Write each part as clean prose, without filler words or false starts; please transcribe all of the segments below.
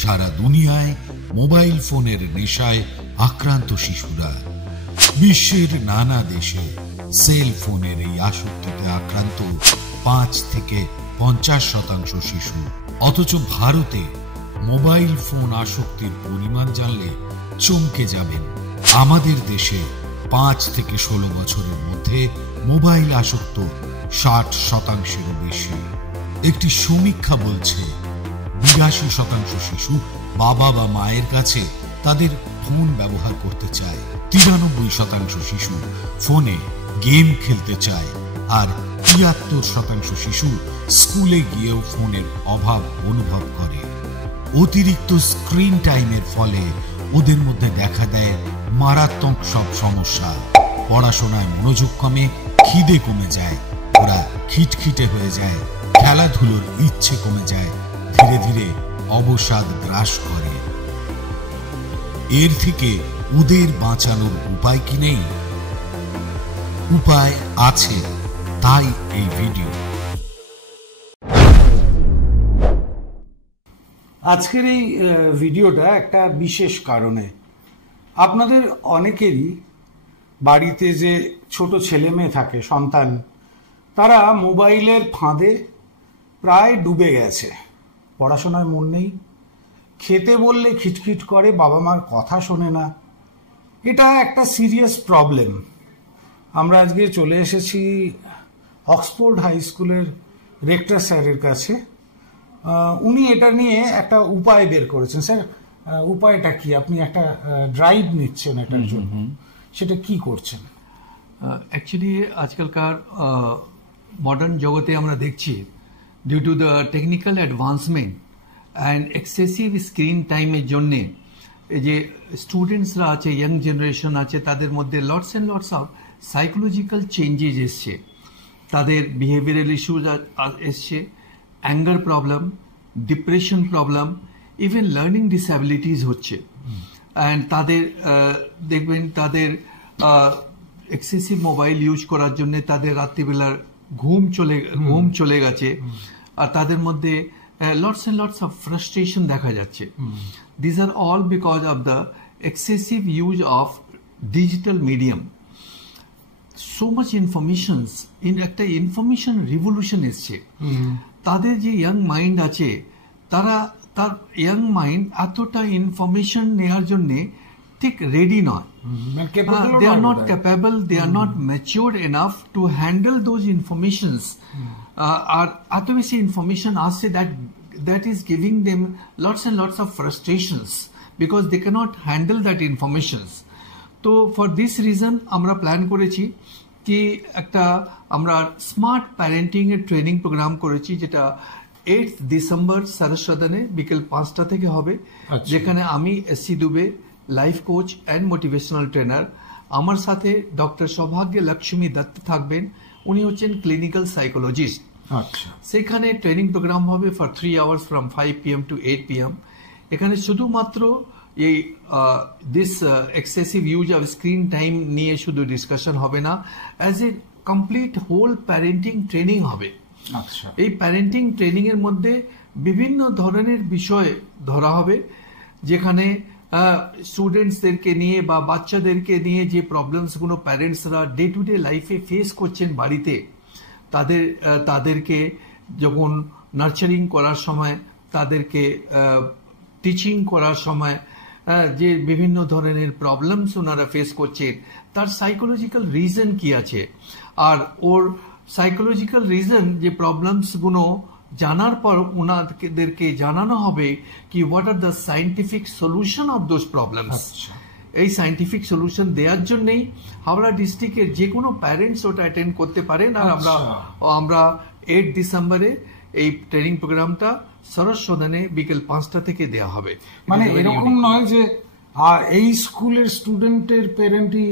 সারা দুনিয়ায় মোবাইল ফোনের নেশায় আক্রান্ত শিশুরা। বিশ্বের নানা দেশে সেল ফোনের এই আসক্তিতে আক্রান্ত 5 থেকে 50% শিশু। অথচ ভারতে মোবাইল ফোন আসক্তির পরিমাণ জানলে চমকে যাবেন। আমাদের দেশে 5 থেকে 16 বছরের মধ্যে মোবাইল আসক্ত 60%-এরও বেশি। একটি সমীক্ষা বলছে 82% শিশু বাবা বা মায়ের কাছে তাদের ফোন ব্যবহার করতে চায়, 93% শিশু ফোনে গেম খেলতে চায়, আর 73% শিশু স্কুলে গিয়েও ফোনের অভাব অনুভব করে। অতিরিক্ত স্ক্রিন টাইমের ফলে ওদের মধ্যে দেখা দেয় মারাত্মক সব সমস্যা। পড়াশোনায় মনোযোগ কমে, খিদে কমে যায়, ওরা খিটখিটে হয়ে যায়, খেলাধুলোর ইচ্ছে কমে যায়, ধীরে ধীরে অবসাদ গ্রাস করে। এর থেকে ওদের বাঁচানোর উপায় কি নেই? উপায় আছে, তাই এই ভিডিও। আজকের এই ভিডিওটা একটা বিশেষ কারণে। আপনাদের অনেকেরই বাড়িতে যে ছোট ছেলে মেয়ে থাকে, সন্তান, তারা মোবাইলের ফাঁদে প্রায় ডুবে গেছে। পড়াশোনায় মন নেই, খেতে বললে খিটখিট করে, বাবা মার কথা শোনে না। এটা একটা সিরিয়াস প্রবলেম। আমরা আজকে চলে এসেছি অক্সফোর্ড হাই স্কুলের রেক্টর স্যারের কাছে। উনি এটা নিয়ে একটা উপায় বের করেছেন। স্যার, উপায়টা কি? আপনি একটা ড্রাইভ নিচ্ছেন এটার জন্য, সেটা কি করছেন? অ্যাকচুয়ালি আজকালকার মডার্ন জগতে আমরা দেখছি, due to the technical advancement and excessive screen টাইমের জন্যে এই যে স্টুডেন্টসরা আছে, ইয়াং জেনারেশন আছে, তাদের মধ্যে lots and lots of psychological changes এসছে। তাদের বিহেভিয়ারাল ইস্যুজ এসছে, anger problem, depression problem, even learning disabilities হচ্ছে। অ্যান্ড তাদের দেখবেন তাদের এক্সেসিভ মোবাইল ইউজ করার জন্য তাদের রাত্রিবেলার ঘুম চলে গেছে, আর তাদের মধ্যে lots and lots of frustration দেখা যাচ্ছে। This are all because of the excessive use of digital medium. So much informations, একটা ইনফরমেশন রিভলিউশন এসছে। তাদের যে ইয়াং মাইন্ড আছে, তার ইয়াং মাইন্ড এতটা ইনফরমেশন নেওয়ার জন্য ঠিক রেডি নয়। They are not capable, they are not matured enough to handle those informations. আর এত বেশি ইনফরমেশন আসছে that is giving them lots and lots of frustrations because they cannot handle that informations. তো for this reason আমরা plan করেছি কি একটা আমরা স্মার্ট প্যারেন্টিং এর ট্রেনিং প্রোগ্রাম করেছি, যেটা 8 ডিসেম্বর সারস্বতনে বিকেল 5টা থেকে হবে, যেখানে আমি SC Dubey, life coach and motivational trainer, আমার সাথে ডক্টর সৌভাগ্য লক্ষ্মী দত্ত থাকবেন। উনি হচ্ছেন ক্লিনিক্যাল সাইকোলজিস্ট। সেখানে ট্রেনিং প্রোগ্রাম হবে for 3 hours from 5 PM to 8 PM। এখানে শুধুমাত্র এই this excessive use of screen time নিয়ে শুধু ডিসকাশন হবে না, as a complete whole parenting training হবে। এই প্যারেন্টিং ট্রেনিং এর মধ্যে বিভিন্ন ধরনের বিষয় ধরা হবে, যেখানে স্টুডেন্টসদেরকে নিয়ে বা বাচ্চাদেরকে নিয়ে যে প্রবলেমসগুলো প্যারেন্টসরা ডে টু ডে লাইফে ফেস করছেন বাড়িতে, তাদেরকে যখন নার্চারিং করার সময়, তাদেরকে টিচিং করার সময় যে বিভিন্ন ধরনের প্রবলেমস ওনারা ফেস করছেন, তার সাইকোলজিক্যাল রিজন কি আছে, আর ওর সাইকোলজিক্যাল রিজন যে প্রবলেমসগুলো জানার পর ওনাদেরকে জানানো হবে কি what are the scientific solution of those problems. এই সায়েন্টিফিক সলিউশন দেওয়ার জন্যই হাওড়া ডিস্ট্রিক্টের যে কোনো প্যারেন্টস ওটা অ্যাটেন্ড করতে পারেন। আর আমরা 8 ডিসেম্বরে এই ট্রেনিং প্রোগ্রামটা সরস্বতনে বিকেল 5টা থেকে দেওয়া হবে। মানে এরকম নয় যে এই স্কুলের স্টুডেন্টের প্যারেন্টই,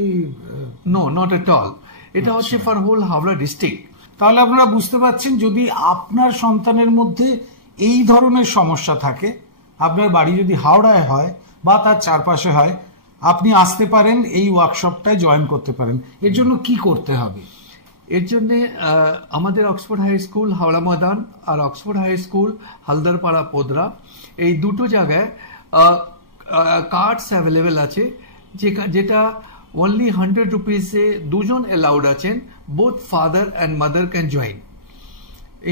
নো, নট এট অল। এটা হচ্ছে ফর হোল হাওড়া ডিস্ট্রিক্ট। তাহলে আপনারা বুঝতে পারছেন, যদি আপনার সন্তানের মধ্যে এই ধরনের সমস্যা থাকে, আপনার বাড়ি যদি হাওড়ায় হয় বা তার চারপাশে হয়, আপনি আসতে পারেন, এই ওয়ার্কশপটায় জয়েন করতে পারেন। এর জন্য কি করতে হবে? এর জন্য আমাদের Oxford high school Howrah Maidan আর অক্সফোর্ড হাই স্কুল হালদারপাড়া পোদরা এই দুটো জায়গায় কার্ডস অ্যাভেলেবেল আছে, যেটা only 100 রুপিসে দুজন অ্যালাউড আছেন, both father and mother can join.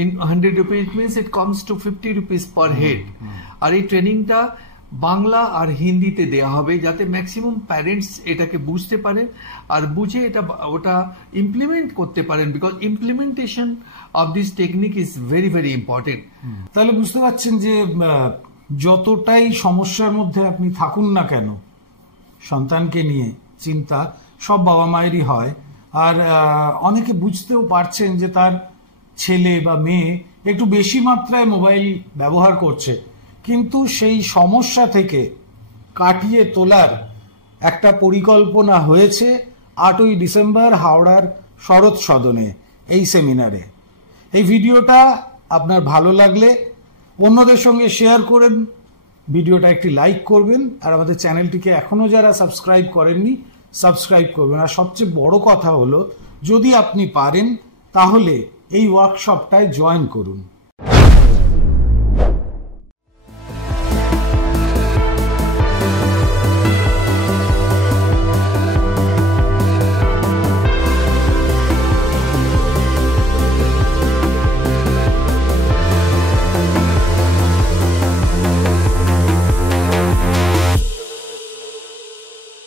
In 100 rupees means it comes to 50 rupees per head. আর এই ট্রেনিংটা বাংলা আর হিন্দিতে দেয়া হবে যাতে ম্যাক্সিমাম প্যারেন্টস এটাকে বুঝতে পারেন আর বুঝে ওটা ইমপ্লিমেন্ট করতে পারেন, because implementation of this technique is very very important. তাহলে বুঝতে পারছেন যে যতটাই সমস্যার মধ্যে আপনি থাকুন না কেন, সন্তানকে নিয়ে চিন্তা সব বাবা মায়েরই হয়, আর অনেকে বুঝতেও পারছেন যে তার ছেলে বা মেয়ে একটু বেশি মাত্রায় মোবাইল ব্যবহার করছে, কিন্তু সেই সমস্যা থেকে কাটিয়ে তোলার একটা পরিকল্পনা হয়েছে 8ই ডিসেম্বর হাওড়ার শরৎ সদনে এই সেমিনারে। এই ভিডিওটা আপনার ভালো লাগলে অন্যদের সঙ্গে শেয়ার করেন, ভিডিওটা একটি লাইক করবেন, আর আমাদের চ্যানেলটিকে এখনো যারা সাবস্ক্রাইব করেননি সাবস্ক্রাইব করবেন। আর সবচেয়ে বড় কথা হলো, যদি আপনি পারেন তাহলে এই ওয়ার্কশপটায় জয়েন করুন।